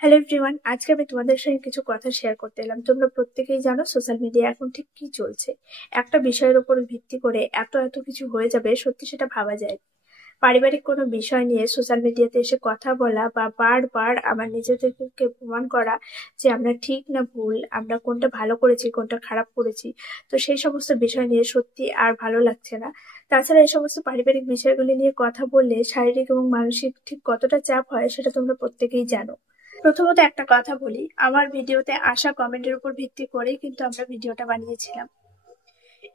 Hello everyone, আজকে আমি তোমাদের সঙ্গে কিছু কথা শেয়ার করতে এলাম। তোমরা প্রত্যেকেই জানো সোশ্যাল মিডিয়া এখন ঠিক কি চলছে। একটা বিষয়ের উপর ভিত্তি করে এত এত কিছু হয়ে যাবে, সত্যি সেটা ভাবা যায়। পারিবারিক কোনো বিষয় নিয়ে সোশ্যাল মিডিয়াতে এসে কথা বলা বা বারবার আমার নিজেদেরকে প্রমাণ করা যে আমরা ঠিক না ভুল, আমরা কোনটা ভালো করেছি কোনটা খারাপ করেছি, তো সেই সমস্ত বিষয় নিয়ে সত্যি আর ভালো লাগছে না। তাছাড়া এই সমস্ত পারিবারিক বিষয়গুলি নিয়ে কথা বললে শারীরিক এবং মানসিক ঠিক কতটা চাপ হয় সেটা তোমরা প্রত্যেকেই জানো। প্রথমত একটা কথা বলি, আমার ভিডিওতে আসা কমেন্টের উপর ভিত্তি করেই কিন্তু আমরা ভিডিওটা বানিয়েছিলাম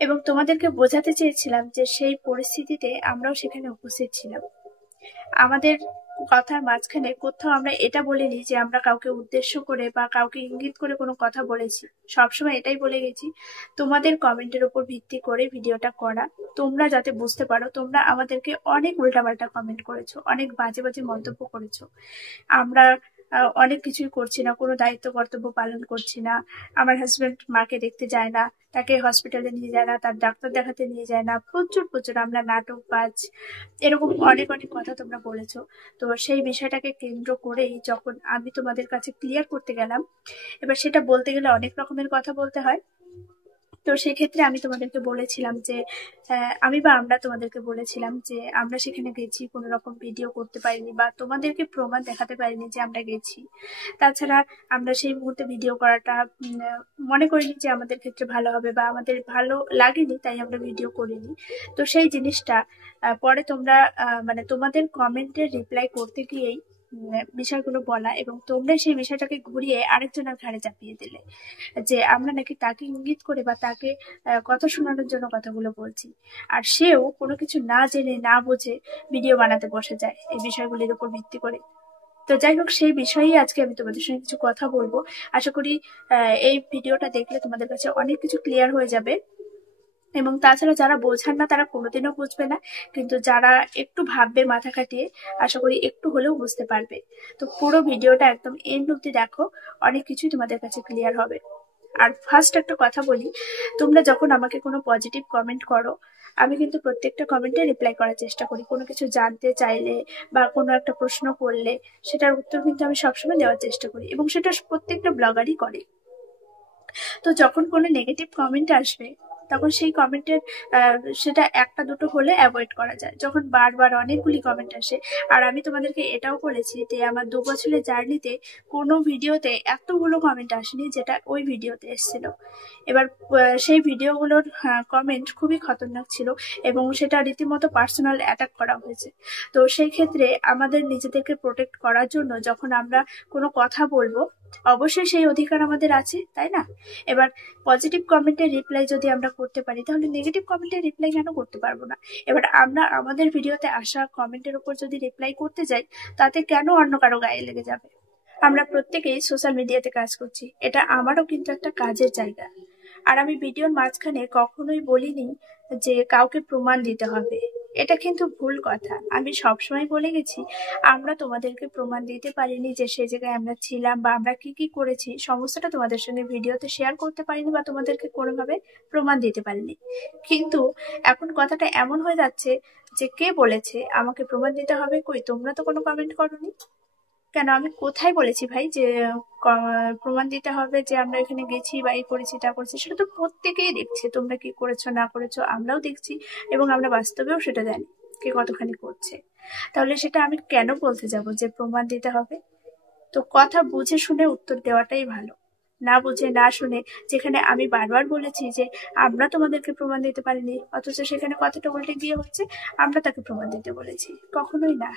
এবং তোমাদেরকে বোঝাতে চেয়েছিলাম যে সেই পরিস্থিতিতে আমরাও সেখানে উপস্থিত ছিলাম। আমাদের কথার মাঝখানে কোথাও আমরা এটা বলিনি যে আমরা কাউকে উদ্দেশ্য করে বা কাউকে ইঙ্গিত করে কোনো কথা বলেছি। সবসময় এটাই বলে গেছি, তোমাদের কমেন্টের উপর ভিত্তি করে ভিডিওটা করা। তোমরা যাতে বুঝতে পারো, তোমরা আমাদেরকে অনেক উল্টাপাল্টা কমেন্ট করেছো, অনেক বাজে বাজে মন্তব্য করেছো। আমরা অনেক কিছুই করছি না, কোনো দায়িত্ব কর্তব্য পালন করছি না। আমার হাজবেন্ড মাকে দেখতে যায় না, তাকে হসপিটালে নিয়ে যায় না, তার ডাক্তার দেখাতে নিয়ে যায় না, প্রচুর প্রচুর আমরা নাটকবাজ, এরকম অনেক অনেক কথা তোমরা বলেছো। তো সেই বিষয়টাকে কেন্দ্র করেই যখন আমি তোমাদের কাছে ক্লিয়ার করতে গেলাম, এবার সেটা বলতে গেলে অনেক রকমের কথা বলতে হয়। তো সেক্ষেত্রে আমি তোমাদেরকে বলেছিলাম যে আমরা তোমাদেরকে বলেছিলাম যে আমরা সেখানে গেছি, কোনো রকম ভিডিও করতে পারিনি বা তোমাদেরকে প্রমাণ দেখাতে পারিনি যে আমরা গেছি। তাছাড়া আমরা সেই মুহূর্তে ভিডিও করাটা মনে করিনি যে আমাদের ক্ষেত্রে ভালো হবে বা আমাদের ভালো লাগেনি, তাই আমরা ভিডিও করিনি। তো সেই জিনিসটা পরে তোমরা মানে তোমাদের কমেন্টের রিপ্লাই করতে গিয়েই বিষয়গুলো বলা এবং তোমরা সেই বিষয়টাকে ঘুরিয়ে আরেকজনের ঘাড়ে চাপিয়ে দিলে যে আমরা নাকি তাকে ইঙ্গিত করে বা তাকে কথা শোনানোর জন্য কথাগুলো বলছি, আর সেও কোনো কিছু না জেনে না বুঝে ভিডিও বানাতে বসে যায় এই বিষয়গুলির উপর ভিত্তি করে। তো যাই হোক, সেই বিষয়েই আজকে আমি তোমাদের সঙ্গে কিছু কথা বলবো। আশা করি এই ভিডিওটা দেখলে তোমাদের কাছে অনেক কিছু ক্লিয়ার হয়ে যাবে এবং তাছাড়া যারা বোঝান না তারা কোনোদিনও বুঝবে না, কিন্তু যারা একটু ভাববে মাথা খাটিয়ে, আশা করি একটু হলেও বুঝতে পারবে। তো পুরো ভিডিওটা একদম এন্ড অব্দি দেখো, অনেক কিছুই তোমাদের কাছে ক্লিয়ার হবে। আর ফার্স্ট একটা কথা বলি, তোমরা যখন আমাকে কোনো পজিটিভ কমেন্ট করো, আমি কিন্তু প্রত্যেকটা কমেন্টে রিপ্লাই করার চেষ্টা করি। কোনো কিছু জানতে চাইলে বা কোনো একটা প্রশ্ন করলে সেটার উত্তর কিন্তু আমি সবসময় দেওয়ার চেষ্টা করি এবং সেটা প্রত্যেকটা ব্লগারই করে। তো যখন কোনো নেগেটিভ কমেন্ট আসবে তখন সেই কমেন্টের সেটা একটা দুটো হলে অ্যাভয়েড করা যায়। যখন বারবার অনেকগুলি কমেন্ট আসে, আর আমি তোমাদেরকে এটাও বলেছি যে আমার 2 বছরের জার্নিতে কোনো ভিডিওতে এতগুলো কমেন্ট আসেনি যেটা ওই ভিডিওতে এসেছিল। এবার সেই ভিডিওগুলোর কমেন্ট খুবই খতরনাক ছিল এবং সেটা রীতিমতো পার্সোনাল অ্যাটাক করা হয়েছে। তো সেই ক্ষেত্রে আমাদের নিজেদেরকে প্রোটেক্ট করার জন্য যখন আমরা কোনো কথা বলবো, অবশ্যই সেই অধিকার আমাদের আছে, তাই না? এবার পজিটিভ কমেন্টের রিপ্লাই যদি আমরা করতে পারি, তাহলে নেগেটিভ কমেন্টের রিপ্লাই কেন করতে পারবো না? এবার আমরা আমাদের ভিডিওতে আসা কমেন্টের উপর যদি রিপ্লাই করতে যাই, তাতে কেন অন্য কারো গায়ে লেগে যাবে? আমরা প্রত্যেকেই সোশ্যাল মিডিয়াতে কাজ করছি, এটা আমারও কিন্তু একটা কাজের জায়গা। আর আমি ভিডিওর মাঝখানে কখনোই বলিনি যে কাউকে প্রমাণ দিতে হবে, এটা কিন্তু ভুল কথা। আমি সবসময় বলে গেছি, আমরা তোমাদেরকে প্রমাণ দিতে পারিনি যে সেই জায়গায় আমরা ছিলাম বা আমরা কি কি করেছি, সমস্তটা তোমাদের সঙ্গে ভিডিওতে শেয়ার করতে পারিনি বা তোমাদেরকে কোনোভাবে প্রমাণ দিতে পারিনি। কিন্তু এখন কথাটা এমন হয়ে যাচ্ছে যে কে বলেছে আমাকে প্রমাণ দিতে হবে? কই, তোমরা তো কোনো কমেন্ট করোনি। কেন, আমি কোথায় বলেছি ভাই যে প্রমাণ দিতে হবে যে আমরা এখানে গেছি বা এই করেছি তা করেছি? সেটা তো প্রত্যেকেই দেখছে, তোমরা কি করেছো না করেছো আমরাও দেখছি এবং আমরা বাস্তবেও সেটা জানি কে কতখানি করছে। তাহলে সেটা আমি কেন বলতে যাব যে প্রমাণ দিতে হবে? তো কথা বুঝে শুনে উত্তর দেওয়াটাই ভালো, না বুঝে না শুনে। যেখানে আমি বারবার বলেছি যে আমরা তোমাদেরকে প্রমাণ দিতে পারিনি, অথচ সেখানে কথাটা উল্টে গিয়ে হচ্ছে আমরা তাকে প্রমাণ দিতে বলেছি। কখনোই না।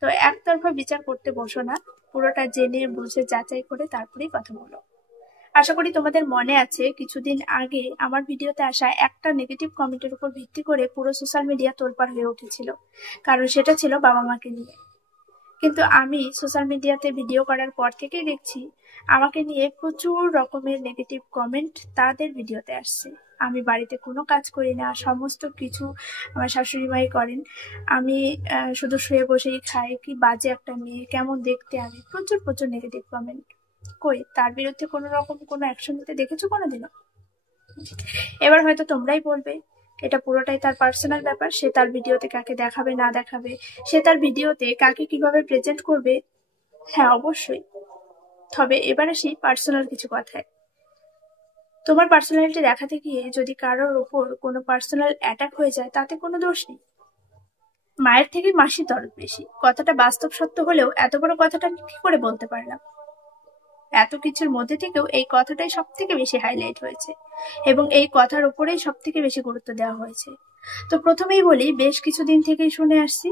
তো একতরফা বিচার করতে বসো না, পুরোটা জেনে বুঝে যাচাই করে তারপরেই কথা বলো। আশা করি তোমাদের মনে আছে, কিছুদিন আগে আমার ভিডিওতে আসা একটা নেগেটিভ কমেন্টের উপর ভিত্তি করে পুরো সোশ্যাল মিডিয়া তোলপাড় হয়ে উঠেছিল, কারণ সেটা ছিল বাবা মাকে নিয়ে। কিন্তু আমি সোশ্যাল মিডিয়াতে ভিডিও করার পর থেকেই দেখছি আমাকে নিয়ে প্রচুর রকমের নেগেটিভ কমেন্ট তাদের ভিডিওতে আসছে। আমি বাড়িতে কোনো কাজ করি না, সমস্ত কিছু আমার শাশুড়ি মাই করেন। আমি শুধু শুয়ে বসেই খাই, কি বাজে একটা মেয়ে, কেমন দেখতে আমি, প্রচুর প্রচুর নেগেটিভ কমেন্ট। কই, তার বিরুদ্ধে কোনো রকম কোনো অ্যাকশন নিতে দেখেছো কোনোদিনও? এবার হয়তো তোমরাই বলবে এটা পুরোটাই তার পার্সোনাল ব্যাপার, সে তার ভিডিওতে কাকে দেখাবে না দেখাবে, সে তার ভিডিওতে কাকে কিভাবে প্রেজেন্ট করবে। হ্যাঁ, অবশ্যই তবে এবার আসি পার্সোনাল কিছু কথায়। তোমার পার্সোনালিটি দেখাতে গিয়ে যদি কারোর ওপর কোনো পার্সোনাল অ্যাটাক হয়ে যায় তাতে কোনো দোষ নেই। মায়ের থেকে মাসি দরদ বেশি, কথাটা বাস্তব সত্য হলেও এত বড় কথাটা আমি কি করে বলতে পারলাম? এত কিছুর মধ্যে থেকেও এই কথাটাই সব থেকে বেশি হাইলাইট হয়েছে এবং এই কথার উপরেই সব থেকে বেশি গুরুত্ব দেওয়া হয়েছে। তো প্রথমেই বলি, বেশ কিছুদিন থেকেই শুনে আসছি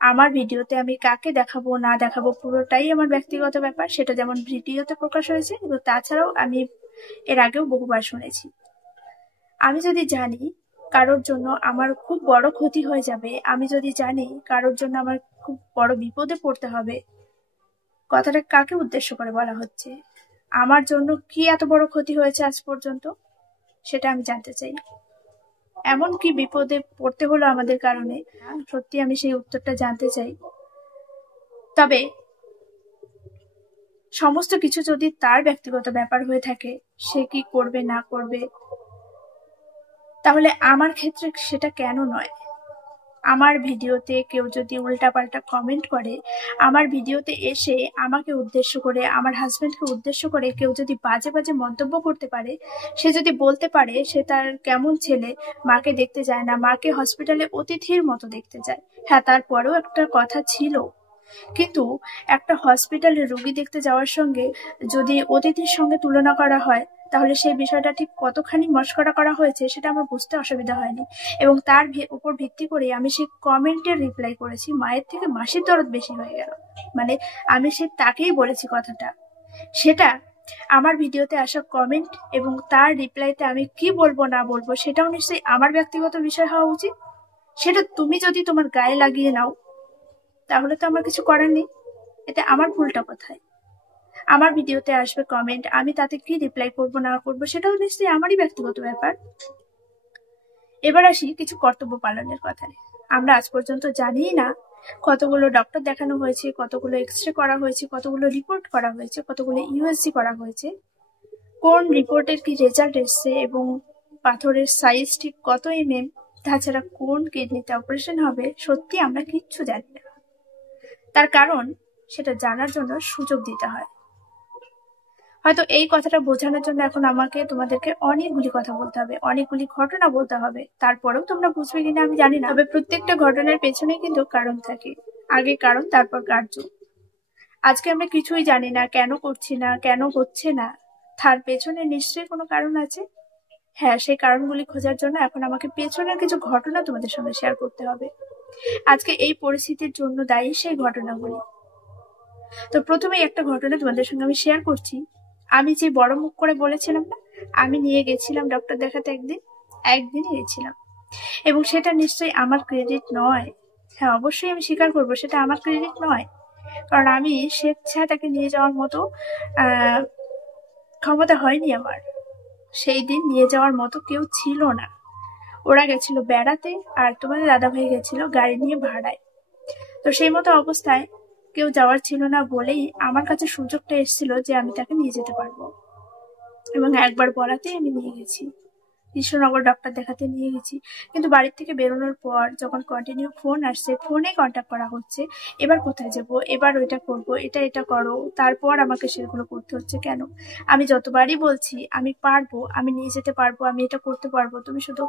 আমার ভিডিওতে আমি কাকে দেখাবো না দেখাবো পুরোটাই আমার ব্যক্তিগত ব্যাপার। সেটা যেমন ভিডিওতে প্রকাশ হয়েছে এবং তাছাড়াও আমি এর আগেও বহুবার শুনেছি। আমি যদি জানি কারোর জন্য আমার খুব বড় ক্ষতি হয়ে যাবে, আমি যদি জানি কারোর জন্য আমার খুব বড় বিপদে পড়তে হবে, কথাটা কাকে উদ্দেশ্য করে বলা হচ্ছে? আমার জন্য কি এত বড় ক্ষতি হয়েছে আজ পর্যন্ত, সেটা আমি জানতে চাই। এমন কি বিপদে পড়তে হলো আমাদের কারণে, সত্যি আমি সেই উত্তরটা জানতে চাই। তবে সমস্ত কিছু যদি তার ব্যক্তিগত ব্যাপার হয়ে থাকে, সে কি করবে না করবে, তাহলে আমার ক্ষেত্রে সেটা কেন নয়? আমার ভিডিওতে কেউ যদি উল্টাপাল্টা কমেন্ট করে, আমার ভিডিওতে এসে আমাকে উদ্দেশ্য করে, আমার হাজবেন্ডকে উদ্দেশ্য করে কেউ যদি বাজে বাজে মন্তব্য করতে পারে, সে যদি বলতে পারে সে তার কেমন ছেলে মাকে দেখতে যায় না, মাকে হসপিটালে অতিথির মতো দেখতে যায়, হ্যাঁ তারপরেও একটা কথা ছিল, কিন্তু একটা হসপিটালে রোগী দেখতে যাওয়ার সঙ্গে যদি অতিথির সঙ্গে তুলনা করা হয়, তাহলে সেই বিষয়টা ঠিক কতখানি মস্করা করা হয়েছে সেটা আমার বুঝতে অসুবিধা হয়নি। এবং তার উপর ভিত্তি করে আমি সেই কমেন্টের রিপ্লাই করেছি, মায়ের থেকে মাসির দরদ বেশি হয়ে গেল। মানে আমি তাকেই বলেছি কথাটা। সেটা আমার ভিডিওতে আসা কমেন্ট এবং তার রিপ্লাইতে আমি কি বলবো না বলবো সেটাও নিশ্চয়ই আমার ব্যক্তিগত বিষয় হওয়া উচিত। সেটা তুমি যদি তোমার গায়ে লাগিয়ে নাও তাহলে তো আমার কিছু করার নেই, এতে আমার ভুলটা কোথায়? আমার ভিডিওতে আসবে কমেন্ট, আমি তাতে কি রিপ্লাই করবো না করবো সেটাও নিশ্চয়ই আমারই ব্যক্তিগত ব্যাপার। এবার আসি কিছু কর্তব্য পালনের কথায়। আমরা আজ পর্যন্ত জানিই না কতগুলো ডক্টর দেখানো হয়েছে, কতগুলো এক্সরে করা হয়েছে, কতগুলো রিপোর্ট করা হয়েছে, কতগুলো ইউএসজি করা হয়েছে, কোন রিপোর্টের কি রেজাল্ট এসছে এবং পাথরের সাইজ ঠিক কত এমএম, তাছাড়া কোন কিডনিতে অপারেশন হবে, সত্যি আমরা কিচ্ছু জানি না। তার কারণ সেটা জানার জন্য সুযোগ দিতে হয়। হয়তো এই কথাটা বোঝানোর জন্য এখন আমাকে তোমাদেরকে অনেকগুলি কথা বলতে হবে, অনেকগুলি ঘটনা বলতে হবে, তারপরেও তোমরা বুঝবে কিনা আমি জানি না। তবে প্রত্যেকটা ঘটনার পেছনে কিন্তু কারণ থাকে, আগে কারণ তারপর কার্য। আজকে আমরা কিছুই জানি না, কেন করছি না, কেন হচ্ছে না, তার পেছনে নিশ্চয়ই কোনো কারণ আছে। হ্যাঁ, সেই কারণগুলি খোঁজার জন্য এখন আমাকে পেছনের কিছু ঘটনা তোমাদের সঙ্গে শেয়ার করতে হবে। আজকে এই পরিস্থিতির জন্য দায়ী সেই ঘটনাগুলি। তো প্রথমেই একটা ঘটনা তোমাদের সঙ্গে আমি শেয়ার করছি। আমি যে বড় মুখ করে বলেছিলাম না, আমি নিয়ে গেছিলাম ডক্টর দেখাতে, একদিনই গেছিলাম, এবং সেটা নিশ্চয়ই আমার ক্রেডিট নয়। হ্যাঁ, অবশ্যই আমি স্বীকার করবো সেটা আমার ক্রেডিট নয়, কারণ আমি স্বেচ্ছায় তাকে নিয়ে যাওয়ার মতো ক্ষমতা হয়নি আমার। সেই দিন নিয়ে যাওয়ার মতো কেউ ছিল না, ওরা গেছিল বেড়াতে আর তোমাদের দাদাভাই গেছিল গাড়ি নিয়ে ভাড়ায়। তো সেই মতো অবস্থায় কেউ যাওয়ার ছিল না বলেই আমার কাছে সুযোগটা এসেছিল যে আমি তাকে নিয়ে যেতে পারবো, এবং একবার বলাতেই আমি নিয়ে গেছি, কৃষ্ণনগর ডক্টর দেখাতে নিয়ে গেছি। কিন্তু বাড়ির থেকে বেরোনোর পর যখন কন্টিনিউ ফোন আসছে, ফোনে কন্ট্যাক্ট করা হচ্ছে, এবার কোথায় যাব, এবার ওইটা করব, এটা করো, তারপর আমাকে সেগুলো করতে হচ্ছে কেন? আমি যতবারই বলছি আমি পারবো, আমি নিয়ে যেতে পারবো, আমি এটা করতে পারবো, তুমি শুধু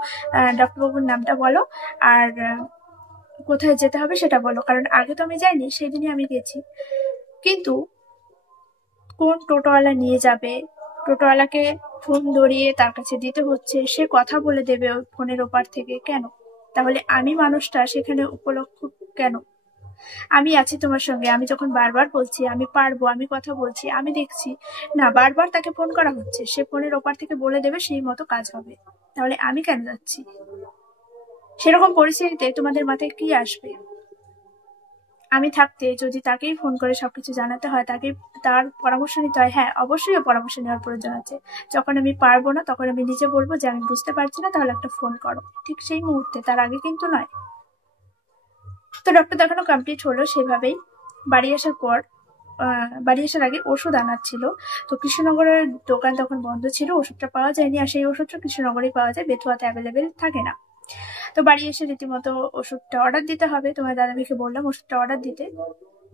ডক্টরবাবুর নামটা বলো আর কোথায় যেতে হবে সেটা বলো, কারণ আগে তো আমি যাইনি, সেদিনই আমি গেছি। কিন্তু কোন টোটোওয়ালা নিয়ে যাবে, টোটোওয়ালাকে ফোন ধরিয়ে তার কাছে দিতে হচ্ছে, সে কথা বলে দেবে ওই ফোনের ওপার থেকে, কেন? তাহলে আমি মানুষটা সেখানে উপলক্ষ কেন? আমি আছি তোমার সঙ্গে, আমি যখন বারবার বলছি আমি পারবো, আমি কথা বলছি, আমি দেখছি না বারবার তাকে ফোন করা হচ্ছে, সে ফোনের ওপার থেকে বলে দেবে, সেই মতো কাজ হবে, তাহলে আমি কেন যাচ্ছি? সেরকম পরিস্থিতিতে তোমাদের মাথায় কি আসবে? আমি থাকতে যদি তাকেই ফোন করে সবকিছু জানাতে হয়, তার পরামর্শ নিতে হয়, হ্যাঁ অবশ্যই পরামর্শ নেওয়ার প্রয়োজন আছে। যখন আমি পারবো না তখন আমি নিজে বলবো যে আমি বুঝতে পারছি না, তাহলে একটা ফোন করো, ঠিক সেই মুহূর্তে, তার আগে কিন্তু নয়। তো ডক্টর দেখানো কমপ্লিট হলো, সেভাবেই বাড়ি আসার আগে ওষুধ আনার ছিল। তো কৃষ্ণনগরের দোকান তখন বন্ধ ছিল, ওষুধটা পাওয়া যায়নি, আর সেই ওষুধটা কৃষ্ণনগরেই পাওয়া যায়, বেথুয়াতে অ্যাভেলেবেল থাকে না। তো বাড়ি এসে রীতিমতো ওষুধটা অর্ডার দিতে হবে, তোমার দাদাভাইকে বললাম ওষুধটা অর্ডার দিতে।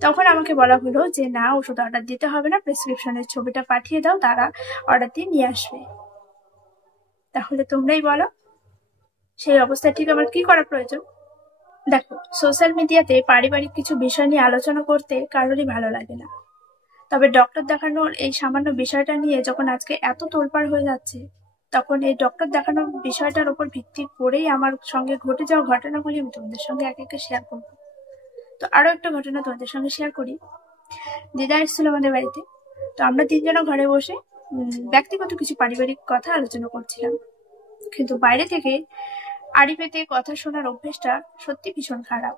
তখন আমাকে বলা হলো যে না, ওষুধ অর্ডার দিতে হবে না, প্রেসক্রিপশনের ছবিটা পাঠিয়ে দাও, তারা অর্ডার দিয়ে নিয়ে আসবে। তাহলে তোমরাই বলো সেই অবস্থায় ঠিক আমার কি করা প্রয়োজন? দেখো, সোশ্যাল মিডিয়াতে পারিবারিক কিছু বিষয় নিয়ে আলোচনা করতে কারোরই ভালো লাগে না, তবে ডক্টর দেখানোর এই সামান্য বিষয়টা নিয়ে যখন আজকে এত তোলপাড় হয়ে যাচ্ছে, তখন এই ডক্টর দেখানোর বিষয়টার উপর ভিত্তি করেই আমার সঙ্গে ঘটে যাওয়া ঘটনাগুলি আমি তোমাদের সঙ্গে একে একে শেয়ার করবো। তো আরো একটা ঘটনা তোমাদের সঙ্গে শেয়ার করি। দিদা এসেছিল আমাদের বাড়িতে। তো আমরা তিনজনা ঘরে বসে ব্যক্তিগত কিছু পারিবারিক কথা আলোচনা করছিলাম, কিন্তু বাইরে থেকে আড়ি পেতে কথা শোনার অভ্যেসটা সত্যি ভীষণ খারাপ।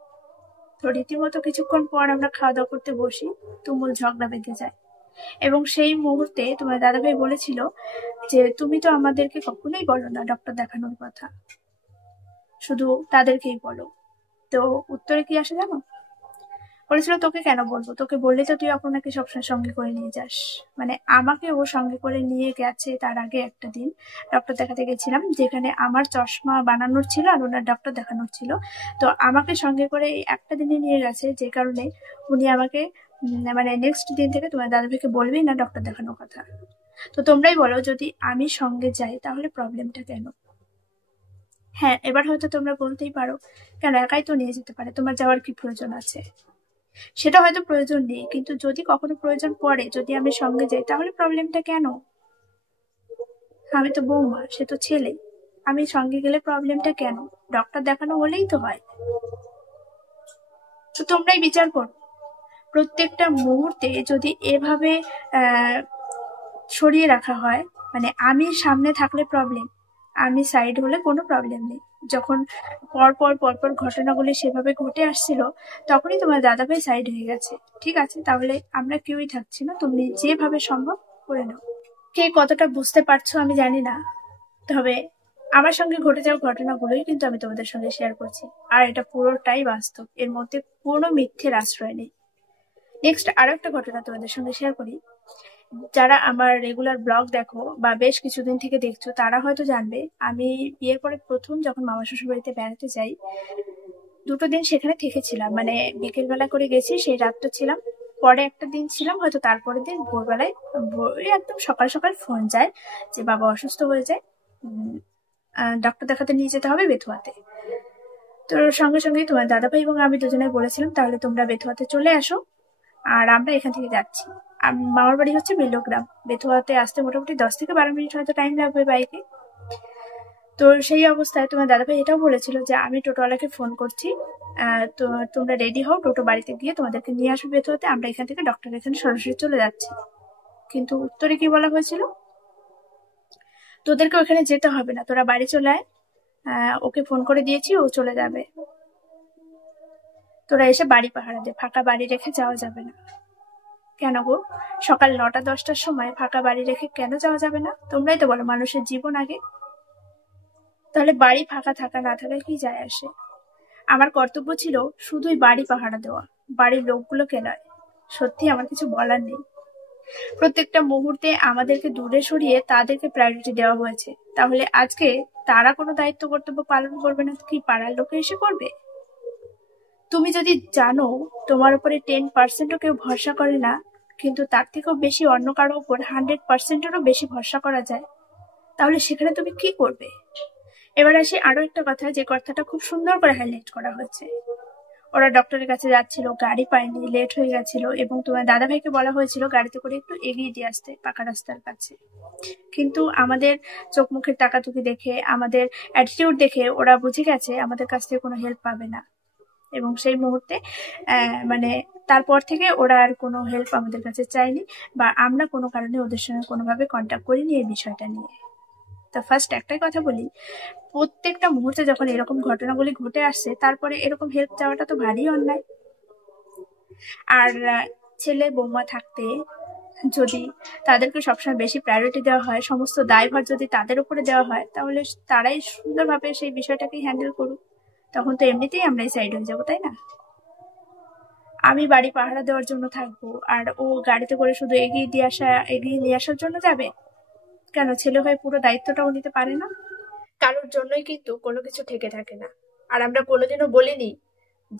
তো রীতিমতো কিছুক্ষণ পর আমরা খাওয়া দাওয়া করতে বসি, তুমুল ঝগড়া বেঁধে যায়। এবং সেই মুহূর্তে তোমার দাদাভাই বলেছিল যে তুমি তো আমাদেরকে কখনোই বলো না ডক্টর দেখানোর কথা, শুধু তাদেরকেই বলো। তো উত্তরে কি আসে জানো? বলেছিল তোকে কেন বলবো, তোকে বললে তো তুই আপনাকে সবসময় সঙ্গে করে নিয়ে যাস। মানে আমাকে ও সঙ্গে করে নিয়ে গেছে। তার আগে একটা দিন ডক্টর দেখাতে গেছিলাম, যেখানে আমার চশমা বানানোর ছিল আর ওনার ডক্টর দেখানোর ছিল। তো আমাকে সঙ্গে করে একটা দিনে নিয়ে গেছে, যে কারণে উনি আমাকে মানে নেক্সট দিন থেকে তোমার দাদাভাইকে বলবেই না ডক্টর দেখানোর কথা। তো তোমরাই বলো, যদি আমি সঙ্গে যাই তাহলে প্রবলেমটা কেন? হ্যাঁ, এবার হয়তো তোমরা বলতেই পারো, কেন একাই তো নিয়ে যেতে পারে, তোমার যাওয়ার কি প্রয়োজন আছে? সেটা হয়তো প্রয়োজন নেই, কিন্তু যদি কখনো প্রয়োজন পড়ে, যদি আমি সঙ্গে যাই, তাহলে প্রবলেমটা কেন? আমি তো বৌমা, সে তো ছেলে, আমি সঙ্গে গেলে প্রবলেমটা কেন? ডক্টর দেখানো হলেই তো হয়। তো তোমরাই বিচার করো। প্রত্যেকটা মুহূর্তে যদি এভাবে সরিয়ে রাখা হয়, মানে আমি সামনে থাকলে প্রবলেম, আমি সাইড হলে কোনো প্রবলেম নেই। যখন পরপর ঘটনাগুলি সেভাবে ঘটে আসছিল, তখনই তোমার দাদাভাই সাইড হয়ে গেছে। ঠিক আছে, তাহলে আমরা কেউই থাকছি না, তুমি যেভাবে সম্ভব করে নাও। কে কতটা বুঝতে পারছো আমি জানি না, তবে আমার সঙ্গে ঘটে যাওয়া ঘটনাগুলোই কিন্তু আমি তোমাদের সঙ্গে শেয়ার করছি, আর এটা পুরোটাই বাস্তব, এর মধ্যে কোনো মিথ্যের আশ্রয় নেই। নেক্সট আরো একটা ঘটনা তোমাদের সঙ্গে শেয়ার করি। যারা আমার রেগুলার ব্লগ দেখো বা বেশ কিছুদিন থেকে দেখছো, তারা হয়তো জানবে আমি বিয়ের পরে প্রথম যখন মামা শ্বশুর বাড়িতে বেড়াতে যাই, 2টো দিন সেখানে থেকেছিলাম। মানে বিকেলবেলা করে গেছি, সেই রাতটা ছিলাম, পরে একটা দিন ছিলাম, হয়তো তারপরের দিন ভোরবেলায় একদম সকাল সকাল ফোন যায় যে বাবা অসুস্থ হয়ে যায়, ডক্টর দেখাতে নিয়ে যেতে হবে বেথুয়াতে। তো সঙ্গে সঙ্গেই তোমার দাদাভাই এবং আমি দুজনে বলেছিলাম তাহলে তোমরা বেথুয়াতে চলে আসো, আর আমরা এখান থেকে যাচ্ছি। মামার বাড়ি হচ্ছে বেলোগ্রাম, বেথুয়াতে আসতে মোটামুটি 10 থেকে 12 মিনিট হয়তো টাইম লাগবে বাইকে। তো সেই অবস্থায় তোমার দাদাভাই এটাও বলেছিল যে আমি টোটোওয়ালাকে ফোন করছি, তো তোমরা রেডি হও, টোটো বাড়িতে গিয়ে তোমাদেরকে নিয়ে আসবে বেথুয়াতে, আমরা এখান থেকে ডক্টরের এখানে সরাসরি চলে যাচ্ছি। কিন্তু উত্তরে কি বলা হয়েছিল? তোদেরকে ওখানে যেতে হবে না, তোরা বাড়ি চলে আয়, ওকে ফোন করে দিয়েছি, ও চলে যাবে, তোরা এসে বাড়ি পাহারা দে, ফাঁকা বাড়ি রেখে যাওয়া যাবে না। কেন গো, সকাল 9টা-10টার সময় ফাঁকা বাড়ি রেখে কেন যাওয়া যাবে না? তোমরাই তো বলো মানুষের জীবন আগে। তাহলে বাড়ি ফাঁকা থাকা না থাকা কি যায় আসে? আমার কর্তব্য ছিল শুধুই বাড়ি পাহারা দেওয়া, বাড়ির লোকগুলোকে নয়। সত্যি আমার কিছু বলার নেই। প্রত্যেকটা মুহূর্তে আমাদেরকে দূরে সরিয়ে তাদেরকে প্রায়োরিটি দেওয়া হয়েছে, তাহলে আজকে তারা কোনো দায়িত্ব কর্তব্য পালন করবে না, কি পাড়ার লোকে এসে করবে? তুমি যদি জানো তোমার উপরে 10%ও কেউ ভরসা করে না, কিন্তু তার থেকেও বেশি অন্য কারো উপর 100%-এরও বেশি ভরসা করা যায়, তাহলে সেখানে তুমি কি করবে? এবার আসি আরো একটা কথা, যে কথাটা খুব সুন্দর করে হাইলাইট করা হয়েছে। ওরা ডক্টরের কাছে যাচ্ছিল, গাড়ি পায়নি, লেট হয়ে গেছিল, এবং তোমার দাদাভাইকে বলা হয়েছিল গাড়িতে করে একটু এগিয়ে দিয়ে আসতে পাকা রাস্তার কাছে। কিন্তু আমাদের চোখ মুখের তাকাতুকি দেখে, আমাদের অ্যাটিটিউড দেখে ওরা বুঝে গেছে আমাদের কাছ থেকে কোনো হেল্প পাবে না, এবং সেই মুহূর্তে মানে তারপর থেকে ওরা আর কোনো হেল্প আমাদের কাছে চায়নি, বা আমরা কোনো কারণে ওদের সঙ্গে কোনোভাবে কন্ট্যাক্ট করিনি এই বিষয়টা নিয়ে। তো ফার্স্ট একটাই কথা বলি, প্রত্যেকটা মুহূর্তে যখন এরকম ঘটনাগুলি ঘটে আসছে, তারপরে এরকম হেল্প চাওয়াটা তো ভারী অন্যায়। আর ছেলে বৌমা থাকতে যদি তাদেরকে সবসময় বেশি প্রায়োরিটি দেওয়া হয়, সমস্ত দায়ভার যদি তাদের উপরে দেওয়া হয়, তাহলে তারাই সুন্দরভাবে সেই বিষয়টাকে হ্যান্ডেল করুক, তখন তো এমনিতেই আমরাই সাইড হয়ে যাবো, তাই না? আমি বাড়ি পাহারা দেওয়ার জন্য থাকবো, আর ও গাড়িতে করে শুধু এগিয়ে নিয়ে আসার জন্য যাবে? কেন ছেলে হয়ে পুরো দায়িত্বটাও নিতে পারে না? কারোর জন্যই কিন্তু কোনো কিছু থেকে থাকে না। আর আমরা কোনোদিনও বলিনি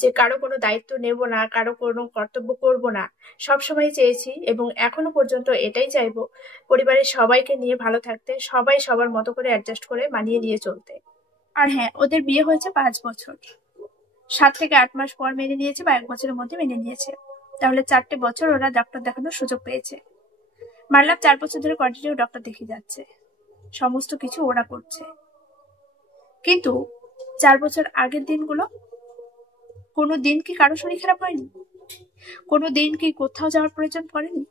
যে কারো কোনো দায়িত্ব নেব না, কারো কোনো কর্তব্য করব না, সবসময় চেয়েছি এবং এখনো পর্যন্ত এটাই চাইবো, পরিবারের সবাইকে নিয়ে ভালো থাকতে, সবাই সবার মতো করে অ্যাডজাস্ট করে মানিয়ে নিয়ে চলতে। আর হ্যাঁ, ওদের বিয়ে হয়েছে 5 বছর, 7 থেকে 8 মাস পর মেনে নিয়েছে বা 1 বছরের মধ্যে মেনে নিয়েছে, তাহলে 4টে বছর ওরা ডক্টর দেখানোর সুযোগ পেয়েছে। মানলাম 4 বছর ধরে কন্টিনিউ ডক্টর দেখিয়ে যাচ্ছে, সমস্ত কিছু ওরা করছে, কিন্তু 4 বছর আগের দিনগুলো কোনো দিন কি কারো শরীর খারাপ হয়নি? কোনো দিন কি কোথাও যাওয়ার প্রয়োজন পড়েনি?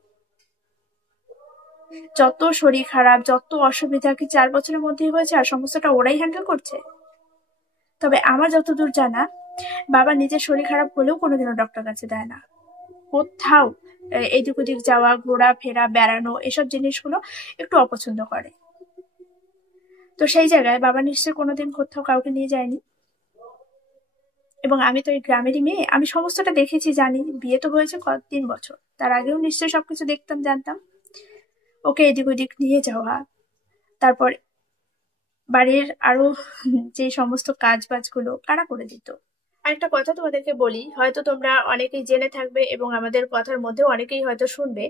যত শরীর খারাপ, যত অসুবিধা কি 4 বছরের মধ্যেই হয়েছে, আর সমস্তটা ওরাই হ্যান্ডেল করছে? তবে আমার যতদূর জানা, বাবা নিজের শরীর খারাপ হলেও কোনোদিনও ডক্টর কাছে দেয় না। কোথাও এদিক ওদিক যাওয়া, ঘোরা ফেরা, বেড়ানো, এসব জিনিসগুলো একটু অপছন্দ করে। তো সেই জায়গায় বাবা নিশ্চয়ই কোনোদিন কোথাও কাউকে নিয়ে যায়নি। এবং আমি তো এই গ্রামেরই মেয়ে, আমি সমস্তটা দেখেছি, জানি। বিয়ে তো হয়েছে 3 বছর, তার আগেও নিশ্চয়ই সবকিছু দেখতাম, জানতাম। ওকে এদিক ওদিক নিয়ে যাওয়া, তারপর বাড়ির আরো যে সমস্ত কাজ বাজগুলো কারা করে দিত। আরেকটা কথা তোমাদেরকে বলি, হয়তো তোমরা অনেকেই জেনে থাকবে এবং আমাদের কথার মধ্যেও অনেকেই হয়তো শুনবে,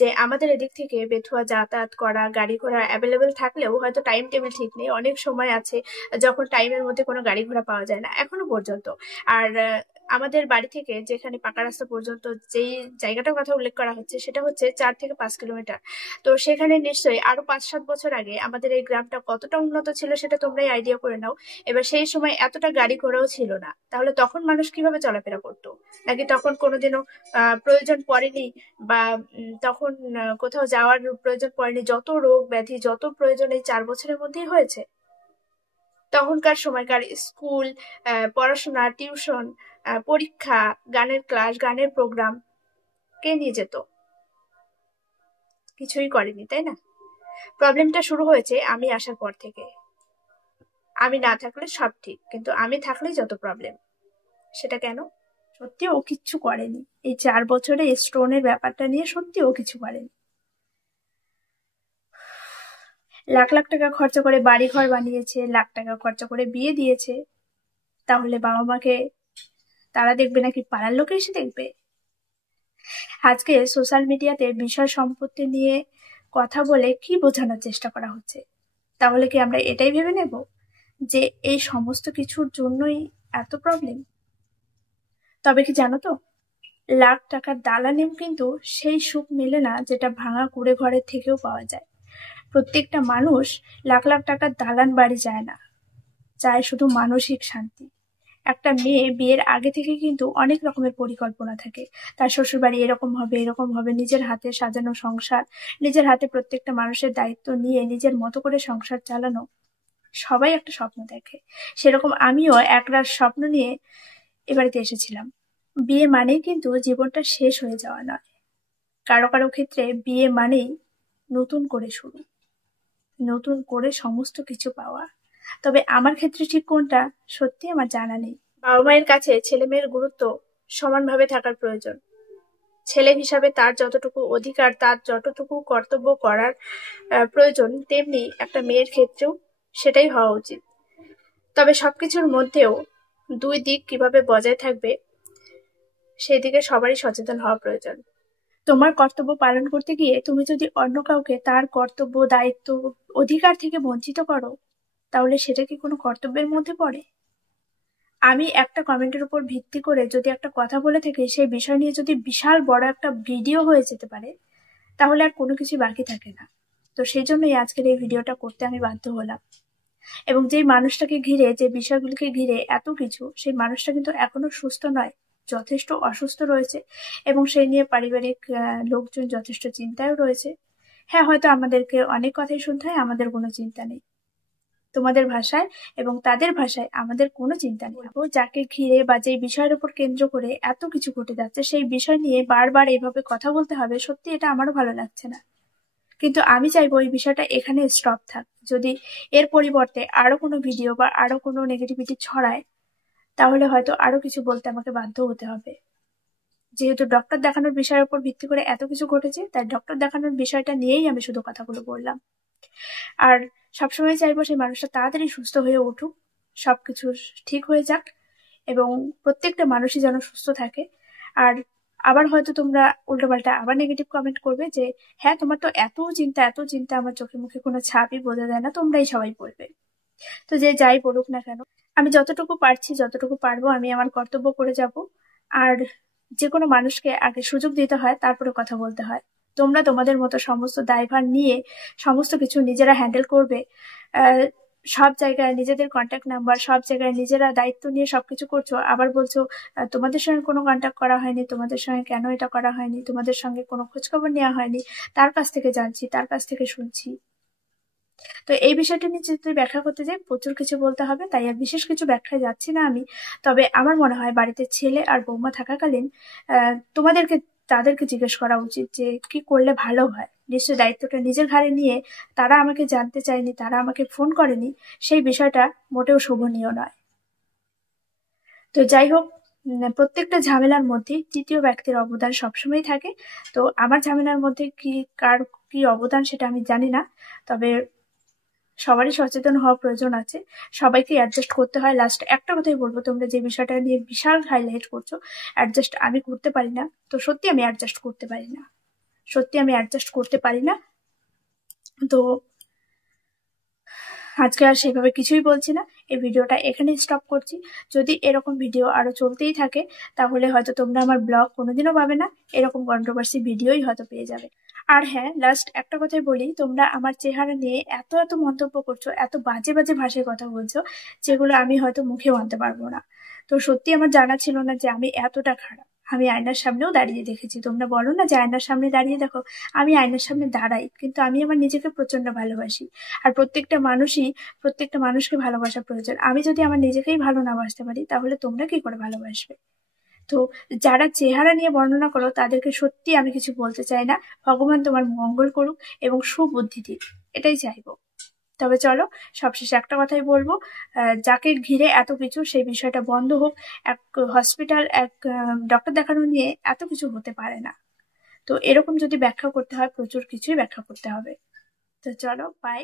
যে আমাদের এদিক থেকে বেথুয়া যাতায়াত করা, গাড়ি ঘোড়া অ্যাভেলেবেল থাকলেও হয়তো টাইম টেবিল ঠিক নেই। অনেক সময় আছে যখন টাইমের মধ্যে কোনো গাড়ি ঘোড়া পাওয়া যায় না এখনো পর্যন্ত। আর আমাদের বাড়ি থেকে যেখানে পাকা রাস্তা পর্যন্ত যেই জায়গাটার কথা উল্লেখ করা হচ্ছে, সেটা হচ্ছে 4 থেকে 5 কিলোমিটার। তো সেখানে নিশ্চয়ই আরো 5-7 বছর আগে আমাদের এই গ্রামটা কতটা উন্নত ছিল সেটা তোমরাই আইডিয়া করে নাও। এবার সেই সময় এতটা গাড়ি ঘোড়াও ছিল না, তাহলে তখন মানুষ কিভাবে চলাফেরা করতো? নাকি তখন কোনোদিনও প্রয়োজন পড়েনি, বা তখন কোথাও যাওয়ার প্রয়োজন পড়েনি? যত রোগ ব্যাধি, যত প্রয়োজন এই 4 বছরের মধ্যেই হয়েছে। তখনকার সময়কার স্কুল, পড়াশোনা, টিউশন, পরীক্ষা, গানের ক্লাস, গানের প্রোগ্রাম কে নিয়ে যেত? কিছুই করেনি, তাই না? প্রবলেমটা শুরু হয়েছে আমি আসার পর থেকে। আমি না থাকলে সব ঠিক, কিন্তু আমি থাকলেই যত প্রবলেম। সেটা কেন? সত্যি ও কিচ্ছু করেনি এই 4 বছরে। স্টোনের ব্যাপারটা নিয়ে সত্যি ও কিছু করেনি। লাখ লাখ টাকা খরচা করে বাড়ি ঘর বানিয়েছে, লাখ টাকা খরচা করে বিয়ে দিয়েছে, তাহলে বাবা মাকে তারা দেখবে নাকি পাড়ার লোকে এসে দেখবে? আজকে সোশ্যাল মিডিয়াতে বিষয় সম্পত্তি নিয়ে কথা বলে কি বোঝানোর চেষ্টা করা হচ্ছে? তাহলে কি আমরা এটাই ভেবে নেব যে এই সমস্ত কিছুর জন্যই এত প্রবলেম? তবে কি জানো তো, লাখ টাকার দালানেও কিন্তু সেই সুখ মেলে না যেটা ভাঙা কুড়ে ঘরের থেকেও পাওয়া যায়। প্রত্যেকটা মানুষ লাখ লাখ টাকার দালান বাড়ি চায় না, চায় শুধু মানসিক শান্তি। একটা মেয়ে বিয়ের আগে থেকে কিন্তু অনেক রকমের পরিকল্পনা থাকে, তার শ্বশুর বাড়ি এরকম হবে, এরকম হবে, নিজের হাতে সাজানো সংসার, নিজের হাতে প্রত্যেকটা মানুষের দায়িত্ব নিয়ে নিজের মতো করে সংসার চালানো, সবাই একটা স্বপ্ন দেখে। সেরকম আমিও একরাশ স্বপ্ন নিয়ে এ বাড়িতে এসেছিলাম। বিয়ে মানেই কিন্তু জীবনটা শেষ হয়ে যাওয়া নয়, কারো কারো ক্ষেত্রে বিয়ে মানেই নতুন করে শুরু, নতুন করে সমস্ত কিছু পাওয়া। তবে আমার ক্ষেত্রে ঠিক কোনটা সত্যি আমার জানা নেই। বাবা মায়ের কাছে ছেলে মেয়ের গুরুত্ব সমানভাবে থাকার প্রয়োজন। ছেলে হিসাবে তার যতটুকু অধিকার, তার যতটুকু কর্তব্য করার প্রয়োজন, তেমনি একটা মেয়ের ক্ষেত্রেও সেটাই হওয়া উচিত। তবে সবকিছুর মধ্যেও দুই দিক কিভাবে বজায় থাকবে সেই দিকে সবারই সচেতন হওয়া প্রয়োজন। তোমার কর্তব্য পালন করতে গিয়ে তুমি যদি অন্য কাউকে তার কর্তব্য, দায়িত্ব, অধিকার থেকে বঞ্চিত করো, তাহলে সেটা কি কোনো কর্তব্যের মধ্যে পড়ে? আমি একটা কমেন্টের উপর ভিত্তি করে যদি একটা কথা বলে থাকি, সেই বিষয় নিয়ে যদি বিশাল বড় একটা ভিডিও হয়ে যেতে পারে, তাহলে আর কোনো কিছু বাকি থাকে না। তো সেই জন্যই আজকের এই ভিডিওটা করতে আমি বাধ্য হলাম। এবং যেই মানুষটাকে ঘিরে, যে বিষয়গুলিকে ঘিরে এত কিছু, সেই মানুষটা কিন্তু এখনো সুস্থ নয়, যথেষ্ট অসুস্থ রয়েছে, এবং সেই নিয়ে পারিবারিক লোকজন যথেষ্ট চিন্তায়ও রয়েছে। হ্যাঁ, হয়তো আমাদেরকে অনেক কথাই শুনতে হয়, আমাদের কোনো চিন্তা নেই। তোমাদের ভাষায় এবং তাদের ভাষায় আমাদের কোনো চিন্তা নেই। যাকে ঘিরে বা যে বিষয়ের উপর কেন্দ্র করে এত কিছু ঘটে যাচ্ছে, সেই বিষয় নিয়ে বারবার এইভাবে কথা বলতে হবে, সত্যি এটা আমারও ভালো লাগছে না। কিন্তু আমি চাইবো এই বিষয়টা এখানে স্টপ থাক। যদি এর পরিবর্তে আরো কোনো ভিডিও বা আরো কোনো নেগেটিভিটি ছড়ায়, তাহলে হয়তো আরো কিছু বলতে আমাকে বাধ্য হতে হবে। যেহেতু ডক্টর দেখানোর বিষয়ের উপর ভিত্তি করে এত কিছু ঘটেছে, তাই ডক্টর দেখানোর বিষয়টা নিয়েই আমি শুধু কথাগুলো বললাম। আর সবসময় চাইবো সেই মানুষটা তাড়াতাড়ি সুস্থ হয়ে উঠুক, সবকিছু ঠিক হয়ে যাক, এবং প্রত্যেকটা মানুষই যেন সুস্থ থাকে। আর আবার হয়তো তোমরা উল্টোপাল্টা আবার নেগেটিভ কমেন্ট করবে যে হ্যাঁ তোমার তো এত চিন্তা, আমার চোখে মুখে কোনো ছাপই বোঝা যায় না, তোমরাই সবাই বলবে। তো যে যাই বলুক না কেন, আমি যতটুকু পারছি যতটুকু পারবো আমি আমার কর্তব্য করে যাব। আর যে কোনো মানুষকে আগে সুযোগ দিতে হয়, তারপরে কথা বলতে হয়। তোমরা তোমাদের মতো সমস্ত দায়ভার নিয়ে সমস্ত কিছু নিজেরা হ্যান্ডেল করবে, সব জায়গায় নিজেদের কন্ট্যাক্ট নাম্বার, সব জায়গায় নিজেরা দায়িত্ব নিয়ে সবকিছু করছো, আবার বলছো তোমাদের সঙ্গে কোনো কন্ট্যাক্ট করা হয়নি, তোমাদের সঙ্গে কেন এটা করা হয়নি, তোমাদের সঙ্গে কোনো খোঁজখবর নেওয়া হয়নি, তার কাছ থেকে জানছি, তার কাছ থেকে শুনছি। তো এই বিষয়টা নিয়ে যদি ব্যাখ্যা করতে যাই প্রচুর কিছু বলতে হবে, তাই আর বিশেষ কিছু ব্যাখ্যায় যাচ্ছি না আমি। তবে আমার মনে হয় বাড়িতে ছেলে আর বৌমা থাকাকালীন তাদেরকে জিজ্ঞেস করা উচিত যে কি করলে ভালো হয়। নিশ্চয় দায়িত্বটা নিজের ঘাড়ে নিয়ে তারা আমাকে জানতে চায়নি, তারা আমাকে ফোন করেনি, সেই বিষয়টা মোটেও শোভনীয় নয়। তো যাই হোক, প্রত্যেকটা ঝামেলার মধ্যে তৃতীয় ব্যক্তির অবদান সবসময় থাকে। তো আমার ঝামেলার মধ্যে কার কি অবদান সেটা আমি জানি না, তবে সবারই সচেতন হওয়া প্রয়োজন আছে, সবাইকে অ্যাডজাস্ট করতে হয়। লাস্ট একটা কথাই বলবো, তোমরা যে বিষয়টা নিয়ে বিশাল হাইলাইট করছো, অ্যাডজাস্ট আমি করতে পারি না, তো সত্যি আমি অ্যাডজাস্ট করতে পারি না, সত্যি আমি অ্যাডজাস্ট করতে পারি না। তো আজকে আর সেভাবে কিছুই বলছি না, এই ভিডিওটা এখানেই স্টপ করছি। যদি এরকম ভিডিও আরো চলতেই থাকে তাহলে হয়তো তোমরা আমার ব্লগ কোনোদিনও পাবে না, এরকম কন্ট্রোভার্সি ভিডিওই হয়তো পেয়ে যাবে। আর হ্যাঁ, লাস্ট একটা কথাই বলি, তোমরা আমার চেহারা নিয়ে এত এত মন্তব্য করছো, এত বাজে বাজে ভাষায় কথা বলছো, যেগুলো আমি হয়তো মুখেও আনতে পারবো না। তো সত্যি আমার জানা ছিল না যে আমি এতটা খারাপ। আমি আয়নার সামনেও দাঁড়িয়ে দেখেছি, তোমরা বলো না যে আয়নার সামনে দাঁড়িয়ে দেখো, আমি আয়নার সামনে দাঁড়াই, কিন্তু আমি আমার নিজেকে প্রচন্ড ভালোবাসি। আর প্রত্যেকটা মানুষকে ভালোবাসা প্রয়োজন। আমি যদি আমার নিজেকেই ভালো না বাসতে পারি তাহলে তোমরা কি করে ভালোবাসবে? তো যারা চেহারা নিয়ে বর্ণনা করো তাদেরকে সত্যি আমি কিছু বলতে চাই না। ভগবান তোমার মঙ্গল করুক এবং সুবুদ্ধি দিক, এটাই চাইবো। তবে চলো, সবশেষে একটা কথাই বলবো, যাকে ঘিরে এত কিছু সেই বিষয়টা বন্ধ হোক। এক হসপিটাল, এক ডক্টর দেখানো নিয়ে এত কিছু হতে পারে না। তো এরকম যদি ব্যাখ্যা করতে হয়, প্রচুর কিছুই ব্যাখ্যা করতে হবে। তো চলো, বাই।